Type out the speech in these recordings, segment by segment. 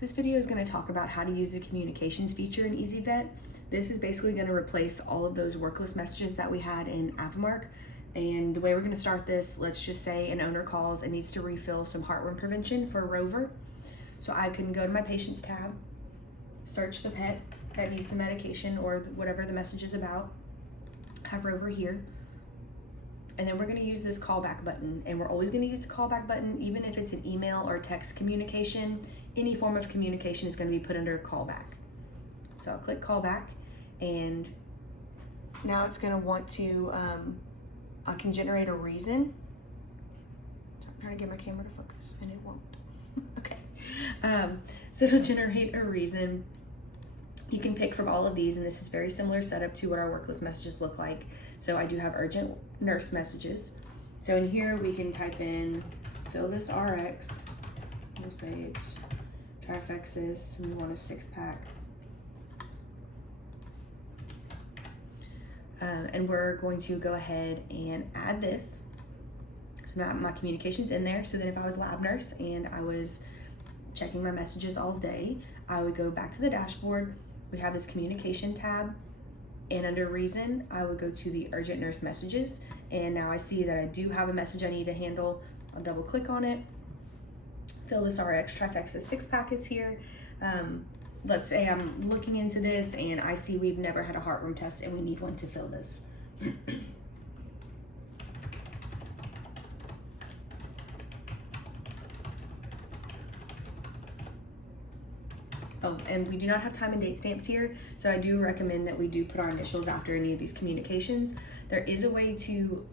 This video is going to talk about how to use the communications feature in easyvet. This is basically going to replace all of those worklist messages that we had in AVImark. And the way we're going to start this, let's just say an owner calls and needs to refill some heartworm prevention for Rover. So I can go to my patients tab, search the pet that needs the medication or whatever the message is about, have Rover here. And then we're going to use this callback button, and we're always going to use the callback button even if it's an email or text communication. Any form of communication is going to be put under callback. So I'll click callback, and now it's going to want to I can generate a reason. So I'm trying to get my camera to focus and it won't. Okay, so it'll generate a reason. You can pick from all of these, and this is very similar setup to what our worklist messages look like. So I do have urgent nurse messages. So in here we can type in fill this RX. We'll say it's Trifexis and we want a 6-pack. And we're going to go ahead and add this. So my communication's in there. So then if I was a lab nurse and I was checking my messages all day, I would go back to the dashboard. We have this communication tab, and under reason, I would go to the urgent nurse messages. And now I see that I do have a message I need to handle. I'll double click on it. Fill this RX Trifexis 6-pack is here. Let's say I'm looking into this and I see we've never had a heartworm test and we need one to fill this. Oh, and we do not have time and date stamps here, so I do recommend that we do put our initials after any of these communications. There is a way to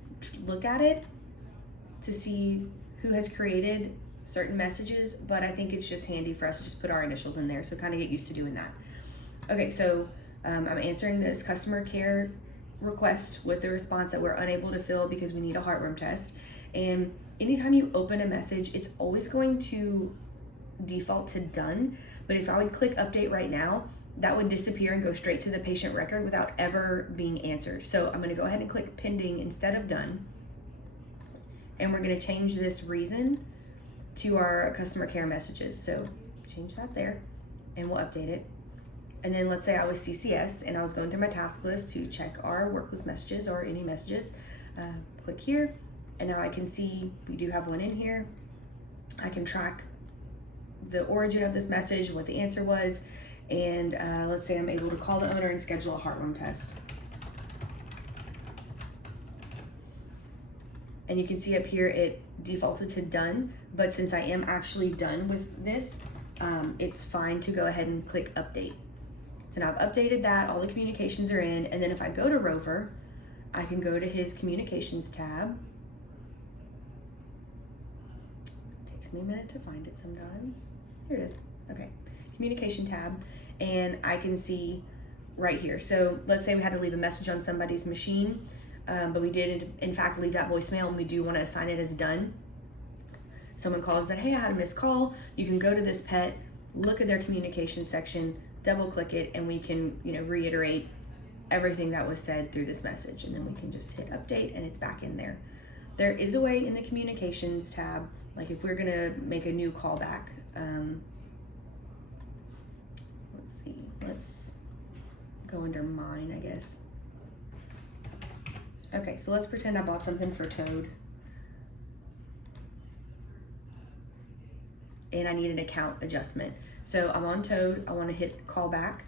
look at it to see who has created certain messages, but I think it's just handy for us to just put our initials in there, so kind of get used to doing that. Okay, so I'm answering this customer care request with the response that we're unable to fill because we need a heartworm test. And anytime you open a message, it's always going to default to done. But if I would click update right now, that would disappear and go straight to the patient record without ever being answered. So I'm going to go ahead and click pending instead of done. And we're going to change this reason to our customer care messages. So change that there and we'll update it. And then let's say I was CCS and I was going through my task list to check our worklist messages or any messages. Click here, and now I can see we do have one in here. I can track the origin of this message, what the answer was, and let's say I'm able to call the owner and schedule a heartworm test. And you can see up here it defaulted to done, but since I am actually done with this, it's fine to go ahead and click update. So now I've updated that, all the communications are in, and then if I go to Rover, I can go to his communications tab. Takes me a minute to find it sometimes. Here it is. Okay, communication tab, and I can see right here. So let's say we had to leave a message on somebody's machine, but we did in fact leave that voicemail, and we do want to assign it as done. Someone calls and said, hey, I had a missed call. You can go to this pet, look at their communication section, double click it, and we can reiterate everything that was said through this message, and then we can just hit update and it's back in there. There is a way in the communications tab, like if we're gonna make a new callback, let's see, let's go under mine, I guess. Okay, so let's pretend I bought something for Toad and I need an account adjustment. So I'm on Toad, I want to hit callback,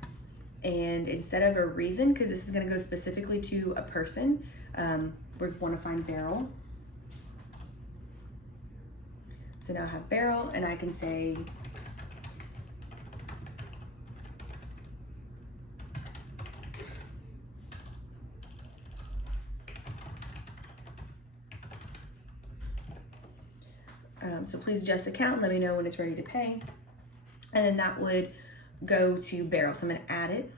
and instead of a reason, because this is going to go specifically to a person, we want to find Beryl. So now I have Beryl, and I can say so please adjust account, let me know when it's ready to pay. And then that would go to Beryl. So I'm gonna add it.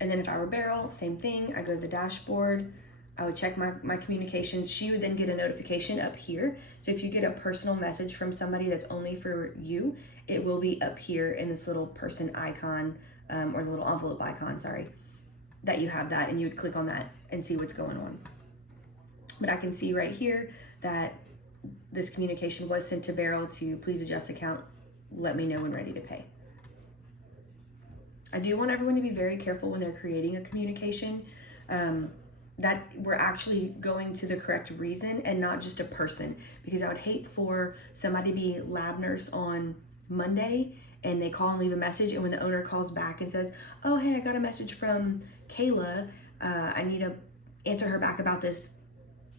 And then if I were Beryl, same thing, I go to the dashboard, I would check my communications. She would then get a notification up here. So if you get a personal message from somebody that's only for you, it will be up here in this little person icon, or the little envelope icon, sorry, that you have that, and you would click on that and see what's going on. But I can see right here that this communication was sent to Beryl to please adjust account, let me know when ready to pay. I do want everyone to be very careful when they're creating a communication, that we're actually going to the correct reason and not just a person, because I would hate for somebody to be lab nurse on Monday and they call and leave a message, and when the owner calls back and says, oh, hey, I got a message from Kayla, I need to answer her back about this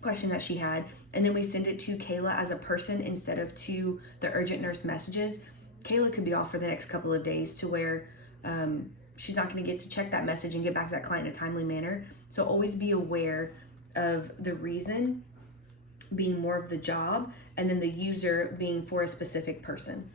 question that she had, and then we send it to Kayla as a person instead of to the urgent nurse messages, Kayla could be off for the next couple of days to where she's not going to get to check that message and get back to that client in a timely manner. So always be aware of the reason being more of the job and then the user being for a specific person.